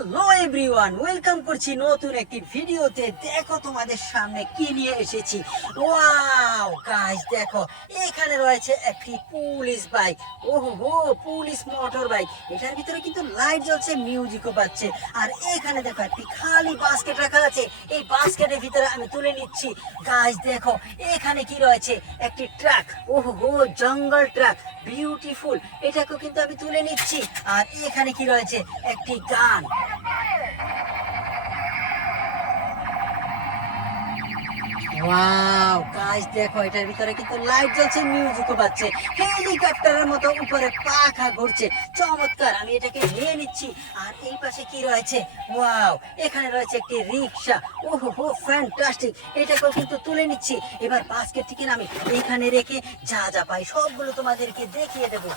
Hello everyone, welcome করছি নতুন একটি ভিডিওতে। দেখো তোমাদের সামনে কি নিয়ে এসেছি। ওয়াও গাইস, দেখো এখানে রয়েছে একটি পুলিশ বাইক। ওহো, পুলিশ মোটর বাইক। এটার ভিতরে কিন্তু লাইট জ্বলছে, মিউজিকও বাজছে। আর এখানে দেখো একটি খালি বাস্কেট রাখা আছে। এই বাস্কেটের ভিতরে আমি তুলে নিচ্ছি। গাইস দেখো এখানে কি রয়েছে, একটি ট্রাক। ওহো, জঙ্গল ট্রাক, বিউটিফুল। এটাকেও কিন্তু আমি তুলে নিচ্ছি। আর এখানে কি রয়েছে, একটি গান। ওয়াও গাইস দেখো এটার ভিতরে কিন্তু লাইট জ্বলছে, মিউজিকও বাজছে, হেলিকপ্টারের মতো উপরে পাখা ঘুরছে। চমৎকার, আমি এটাকে নিয়ে নিচ্ছি। আর এই পাশে কি রয়েছে, ওয়াও এখানে রয়েছে একটি রিকশা। ওহো, ফ্যান্টাস্টিক। এটাকেও কিন্তু তুলে নিচ্ছি। এবার বাস্কেটটিকে আমি এইখানে রেখে যা যা পাই সবগুলো তোমাদেরকে দেখিয়ে দেবো।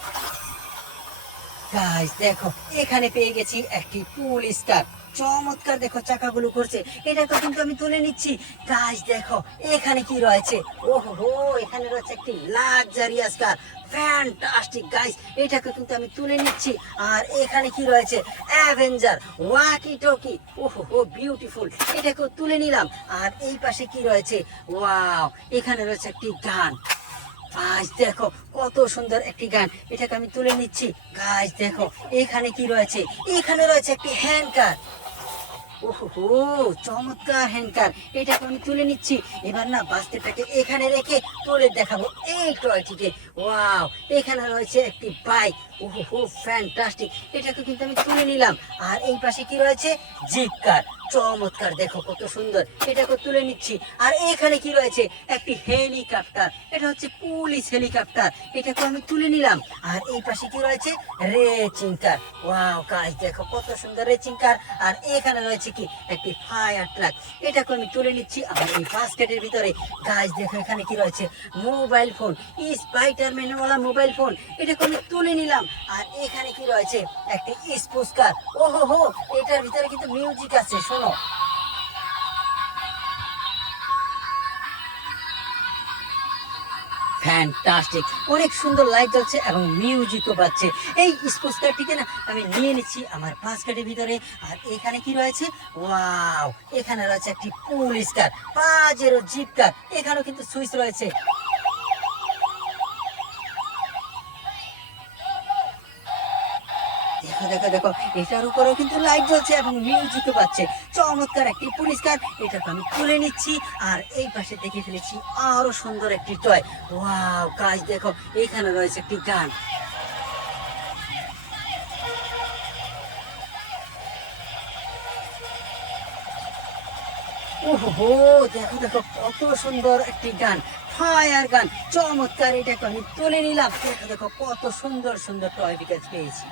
গাইস দেখো এখানে পেয়ে গেছি একটি পুলিশ কার। চমৎকার, দেখো চাকাগুলো করছে। এটাকে কিন্তু আমি তুলে নিচ্ছি। গাইস দেখো এখানে কি রয়েছে, ওহো এখানে রয়েছে একটি লাক্সারিয়াস কার। ফ্যান্টাস্টিক গাইস, এটাকে কিন্তু আমি তুলে নিচ্ছি। আর এখানে কি রয়েছে, অ্যাভেঞ্জার ওয়াকি টকি। ওহো বিউটিফুল, এটাকেও তুলে নিলাম। আর এই পাশে কি রয়েছে, ওয়াও এখানে রয়েছে একটি গান। গাইস দেখো কত সুন্দর একটি গান, এটাকে আমি তুলে নিচ্ছি। গাইস দেখো এখানে কি রয়েছে, এখানে রয়েছে একটি হ্যান্ডকার। ওহো, চমৎকার হ্যান্ডকার। এটাকে আমি তুলে নিচ্ছি। এবার না বাস্কেটটাকে এখানে রেখে তুলে দেখাবো এই টয়টিকে। ওয়াও এখানে রয়েছে একটি বাইক। ওহো ফ্যান্টাস্টিক, এটাকে কিন্তু আমি তুলে নিলাম। আর এই পাশে কি রয়েছে, জিপ কার। চমৎকার, দেখো কত সুন্দর, এটাকে তুলে নিচ্ছি। আর এখানে কি রয়েছে, একটি হেলিকপ্টার। এটা হচ্ছে পুলিশ হেলিকপ্টার, এটাকে আমি তুলে নিলাম। আর এই পাশে কি রয়েছে, রেচিং কার। ওয়াও গাইস দেখো কত সুন্দর রেচিং কার। আর এখানে রয়েছে কি, একটি ফায়ার ট্রাক। এটাকে আমি তুলে নিচ্ছি। আর এই বাস্কেটের ভিতরে গাইস দেখো এখানে কি রয়েছে, মোবাইল ফোন, স্পাইডারম্যান ওয়ালা মোবাইল ফোন। এটাকে আমি তুলে নিলাম। আর এখানে কি রয়েছে, একটি স্পোর্টস কার। ওহো, এটার ভিতরে কিন্তু মিউজিক আছে, শোনো। ফ্যান্টাস্টিক, অনেক সুন্দর লাইট জ্বলছে এবং মিউজিকও বাজছে। এই স্পোর্টস কারটিকে না আমি নিয়ে নিচ্ছি আমার বাস্কেটের ভিতরে। আর এখানে কি রয়েছে, ওয়াও এখানে রয়েছে একটি পুলিশ কার, পাজেরো জিপ কার। এখানেও কিন্তু সুইচ রয়েছে। দেখো দেখো দেখো, এটার উপরেও কিন্তু লাইট জ্বলছে এবং মিউজিকও পাচ্ছে। চমৎকার একটি পুলিশ কার, এটাকে আমি তুলে নিচ্ছি। আর এই পাশে দেখে ফেলেছি আরো সুন্দর একটি টয়। ওয়াও গাইস দেখো এখানে রয়েছে একটি গান। ওহো, দেখো দেখো কত সুন্দর একটি গান, ফায়ার গান। চমৎকার, এটাকে আমি তুলে নিলাম। দেখো দেখো কত সুন্দর সুন্দর টয় বিকাশ পেয়েছি।